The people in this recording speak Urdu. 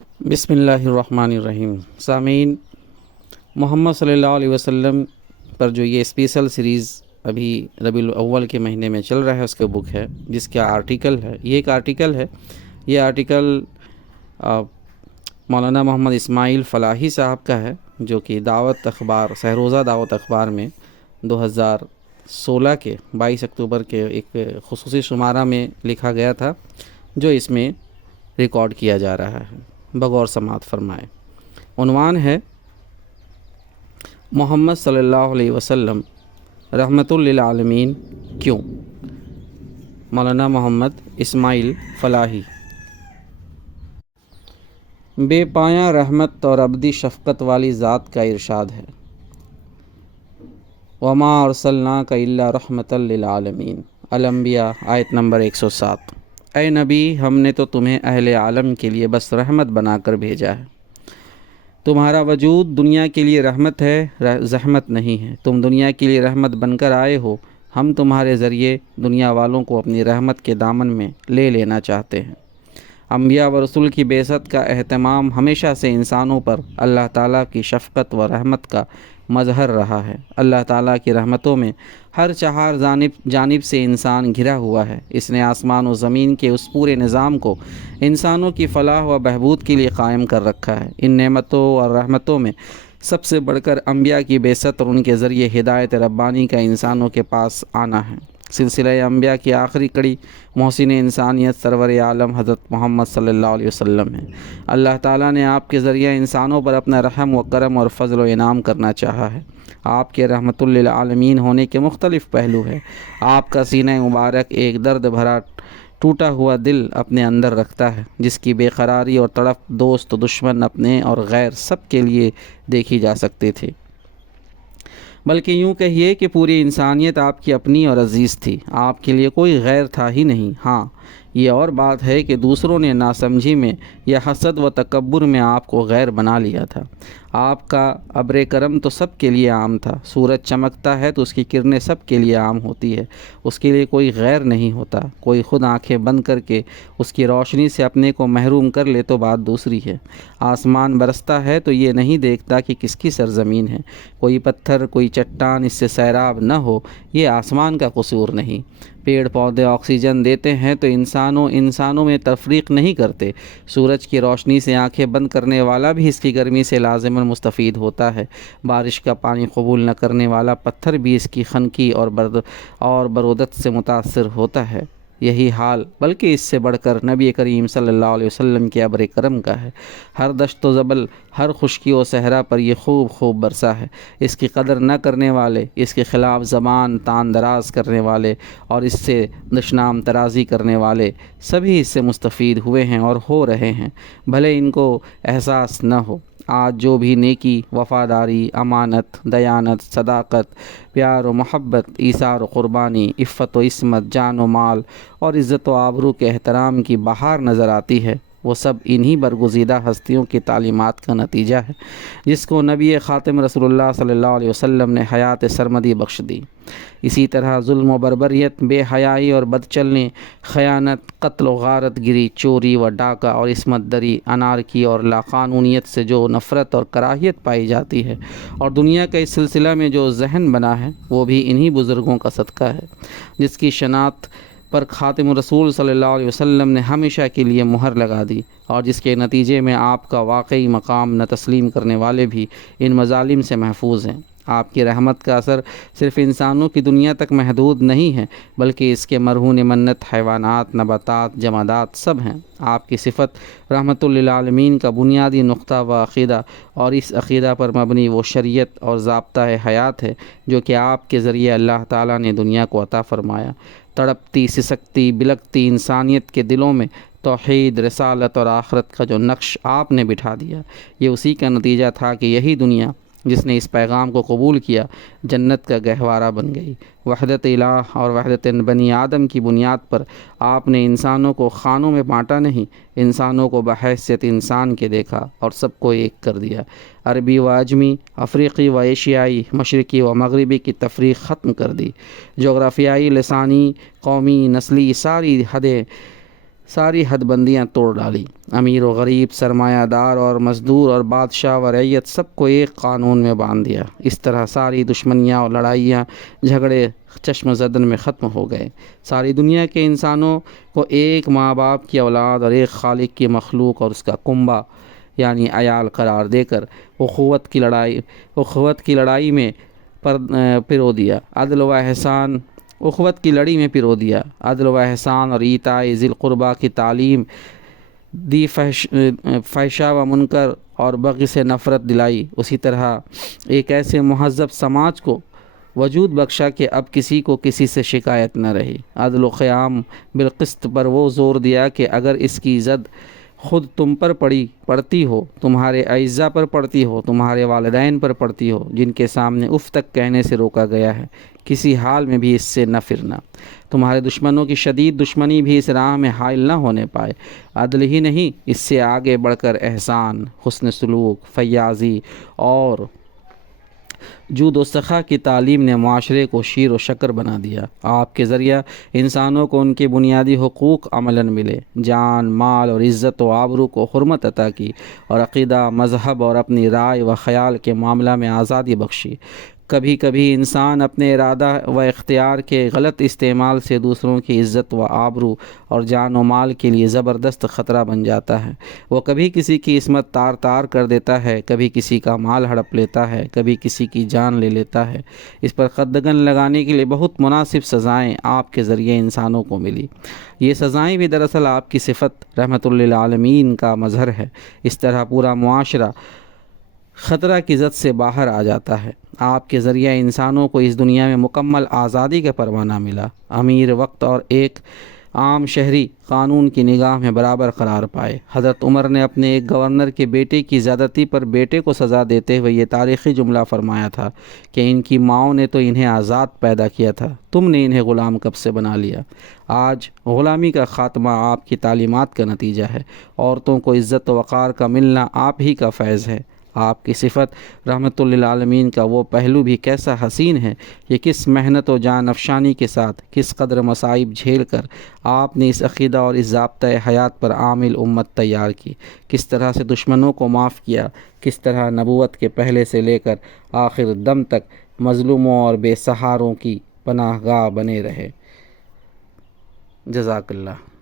بسم اللہ الرحمن الرحیم۔ سامعین، محمد صلی اللہ علیہ وسلم پر جو یہ اسپیشل سیریز ابھی ربیع الاول کے مہینے میں چل رہا ہے، اس کا بک ہے جس کا آرٹیکل ہے، یہ ایک آرٹیکل ہے۔ یہ آرٹیکل مولانا محمد اسماعیل فلاحی صاحب کا ہے، جو کہ دعوت اخبار، سہروزہ دعوت اخبار میں 2016 کے 22 اکتوبر کے ایک خصوصی شمارہ میں لکھا گیا تھا، جو اس میں ریکارڈ کیا جا رہا ہے۔ بغور سماعت فرمائے۔ عنوان ہے محمد صلی اللہ علیہ وسلم رحمت للعالمین کیوں؟ مولانا محمد اسماعیل فلاحی۔ بے پایاں رحمت اور ابدی شفقت والی ذات کا ارشاد ہے، وما ارسلناک الا رحمت للعالمین، الانبیاء آیت نمبر 107۔ اے نبی، ہم نے تو تمہیں اہل عالم کے لیے بس رحمت بنا کر بھیجا ہے۔ تمہارا وجود دنیا کے لیے رحمت ہے، زحمت نہیں ہے۔ تم دنیا کے لیے رحمت بن کر آئے ہو۔ ہم تمہارے ذریعے دنیا والوں کو اپنی رحمت کے دامن میں لے لینا چاہتے ہیں۔ انبیاء و رسول کی بعثت کا اہتمام ہمیشہ سے انسانوں پر اللہ تعالیٰ کی شفقت و رحمت کا مظہر رہا ہے۔ اللہ تعالیٰ کی رحمتوں میں ہر چہار جانب سے انسان گھرا ہوا ہے۔ اس نے آسمان و زمین کے اس پورے نظام کو انسانوں کی فلاح و بہبود کے لیے قائم کر رکھا ہے۔ ان نعمتوں اور رحمتوں میں سب سے بڑھ کر انبیاء کی بعثت اور ان کے ذریعے ہدایت ربانی کا انسانوں کے پاس آنا ہے۔ سلسلہ انبیاء کی آخری کڑی محسن انسانیت سرور عالم حضرت محمد صلی اللہ علیہ وسلم ہے۔ اللہ تعالیٰ نے آپ کے ذریعہ انسانوں پر اپنا رحم و کرم اور فضل و انعام کرنا چاہا ہے۔ آپ کے رحمت للعالمین ہونے کے مختلف پہلو ہیں۔ آپ کا سینہ مبارک ایک درد بھرا ٹوٹا ہوا دل اپنے اندر رکھتا ہے، جس کی بے قراری اور تڑپ دوست و دشمن، اپنے اور غیر، سب کے لیے دیکھی جا سکتی تھی۔ بلکہ یوں کہیے کہ پوری انسانیت آپ کی اپنی اور عزیز تھی، آپ کے لیے کوئی غیر تھا ہی نہیں۔ ہاں، یہ اور بات ہے کہ دوسروں نے ناسمجھی میں یا حسد و تکبر میں آپ کو غیر بنا لیا تھا۔ آپ کا ابر کرم تو سب کے لیے عام تھا۔ سورج چمکتا ہے تو اس کی کرنیں سب کے لیے عام ہوتی ہے، اس کے لیے کوئی غیر نہیں ہوتا۔ کوئی خود آنکھیں بند کر کے اس کی روشنی سے اپنے کو محروم کر لے تو بات دوسری ہے۔ آسمان برستا ہے تو یہ نہیں دیکھتا کہ کس کی سرزمین ہے۔ کوئی پتھر، کوئی چٹان اس سے سیراب نہ ہو، یہ آسمان کا قصور نہیں۔ پیڑ پودے آکسیجن دیتے ہیں تو انسانوں میں تفریق نہیں کرتے۔ سورج کی روشنی سے آنکھیں بند کرنے والا بھی اس کی گرمی سے لازماً مستفید ہوتا ہے۔ بارش کا پانی قبول نہ کرنے والا پتھر بھی اس کی خنکی اور برودت سے متاثر ہوتا ہے۔ یہی حال بلکہ اس سے بڑھ کر نبی کریم صلی اللہ علیہ وسلم کے ابر کرم کا ہے۔ ہر دشت و جبل، ہر خشکی و صحرا پر یہ خوب برسا ہے۔ اس کی قدر نہ کرنے والے، اس کے خلاف زبان تان دراز کرنے والے اور اس سے دشنام ترازی کرنے والے سبھی اس سے مستفید ہوئے ہیں اور ہو رہے ہیں، بھلے ان کو احساس نہ ہو۔ آج جو بھی نیکی، وفاداری، امانت، دیانت، صداقت، پیار و محبت، ایثار و قربانی، عفت و عصمت، جان و مال اور عزت و آبرو کے احترام کی بہار نظر آتی ہے، وہ سب انہی برگزیدہ ہستیوں کی تعلیمات کا نتیجہ ہے، جس کو نبی خاتم رسول اللہ صلی اللہ علیہ وسلم نے حیات سرمدی بخش دی۔ اسی طرح ظلم و بربریت، بے حیائی اور بد چلنی، خیانت، قتل و غارت گری، چوری و ڈاکہ اور عصمت دری، انارکی اور لاقانونیت سے جو نفرت اور کراہیت پائی جاتی ہے اور دنیا کا اس سلسلہ میں جو ذہن بنا ہے، وہ بھی انہی بزرگوں کا صدقہ ہے، جس کی شناخت پر خاتم رسول صلی اللہ علیہ وسلم نے ہمیشہ کے لیے مہر لگا دی، اور جس کے نتیجے میں آپ کا واقعی مقام نہ تسلیم کرنے والے بھی ان مظالم سے محفوظ ہیں۔ آپ کی رحمت کا اثر صرف انسانوں کی دنیا تک محدود نہیں ہے، بلکہ اس کے مرہون منت حیوانات، نباتات، جمادات سب ہیں۔ آپ کی صفت رحمت للعالمین کا بنیادی نقطہ و عقیدہ اور اس عقیدہ پر مبنی وہ شریعت اور ضابطۂ حیات ہے جو کہ آپ کے ذریعے اللہ تعالیٰ نے دنیا کو عطا فرمایا۔ تڑپتی، سسکتی، بلکتی انسانیت کے دلوں میں توحید، رسالت اور آخرت کا جو نقش آپ نے بٹھا دیا، یہ اسی کا نتیجہ تھا کہ یہی دنیا جس نے اس پیغام کو قبول کیا، جنت کا گہوارہ بن گئی۔ وحدت الہ اور وحدت بنی آدم کی بنیاد پر آپ نے انسانوں کو خانوں میں بانٹا نہیں، انسانوں کو بحیثیت انسان کے دیکھا اور سب کو ایک کر دیا۔ عربی و عجمی، افریقی و ایشیائی، مشرقی و مغربی کی تفریق ختم کر دی۔ جغرافیائی، لسانی، قومی، نسلی ساری حدیں ساری حد بندیاں توڑ ڈالی۔ امیر و غریب، سرمایہ دار اور مزدور اور بادشاہ و رعیت سب کو ایک قانون میں باندھ دیا۔ اس طرح ساری دشمنیاں اور لڑائیاں، جھگڑے چشم زدن میں ختم ہو گئے۔ ساری دنیا کے انسانوں کو ایک ماں باپ کی اولاد اور ایک خالق کی مخلوق اور اس کا کنبہ یعنی عیال قرار دے کر اخوت کی لڑائی میں پرو دیا۔ اخوت کی لڑی میں پرو دیا۔ عدل و احسان اور ایتاء ذی القربیٰ کی تعلیم دی، فحشاء و منکر اور بغی سے نفرت دلائی۔ اسی طرح ایک ایسے مہذب سماج کو وجود بخشا کہ اب کسی کو کسی سے شکایت نہ رہی۔ عدل و قیام بالقسط پر وہ زور دیا کہ اگر اس کی زد خود تم پر پڑتی ہو، تمہارے اعزاء پر پڑتی ہو، تمہارے والدین پر پڑتی ہو، جن کے سامنے اف تک کہنے سے روکا گیا ہے، کسی حال میں بھی اس سے نہ پھرنا۔ تمہارے دشمنوں کی شدید دشمنی بھی اس راہ میں حائل نہ ہونے پائے۔ عدل ہی نہیں، اس سے آگے بڑھ کر احسان، حسن سلوک، فیاضی اور جود و سخا کی تعلیم نے معاشرے کو شیر و شکر بنا دیا۔ آپ کے ذریعہ انسانوں کو ان کے بنیادی حقوق عملاً ملے، جان، مال اور عزت و آبرو کو حرمت عطا کی، اور عقیدہ، مذہب اور اپنی رائے و خیال کے معاملہ میں آزادی بخشی۔ کبھی کبھی انسان اپنے ارادہ و اختیار کے غلط استعمال سے دوسروں کی عزت و آبرو اور جان و مال کے لیے زبردست خطرہ بن جاتا ہے۔ وہ کبھی کسی کی عصمت تار کر دیتا ہے، کبھی کسی کا مال ہڑپ لیتا ہے، کبھی کسی کی جان لے لیتا ہے۔ اس پر قدغن لگانے کے لیے بہت مناسب سزائیں آپ کے ذریعے انسانوں کو ملی۔ یہ سزائیں بھی دراصل آپ کی صفت رحمت للعالمین کا مظہر ہے۔ اس طرح پورا معاشرہ خطرہ کی زد سے باہر آ جاتا ہے۔ آپ کے ذریعہ انسانوں کو اس دنیا میں مکمل آزادی کا پروانہ ملا۔ امیر وقت اور ایک عام شہری قانون کی نگاہ میں برابر قرار پائے۔ حضرت عمر نے اپنے ایک گورنر کے بیٹے کی زیادتی پر بیٹے کو سزا دیتے ہوئے یہ تاریخی جملہ فرمایا تھا کہ ان کی ماؤں نے تو انہیں آزاد پیدا کیا تھا، تم نے انہیں غلام کب سے بنا لیا۔ آج غلامی کا خاتمہ آپ کی تعلیمات کا نتیجہ ہے۔ عورتوں کو عزت و وقار کا ملنا آپ ہی کا فیض ہے۔ آپ کی صفت رحمت للعالمین کا وہ پہلو بھی کیسا حسین ہے کہ کس محنت و جان افشانی کے ساتھ، کس قدر مصائب جھیل کر آپ نے اس عقیدہ اور اس ضابطۂ حیات پر عامل امت تیار کی، کس طرح سے دشمنوں کو معاف کیا، کس طرح نبوت کے پہلے سے لے کر آخر دم تک مظلوموں اور بے سہاروں کی پناہ گاہ بنے رہے۔ جزاک اللہ۔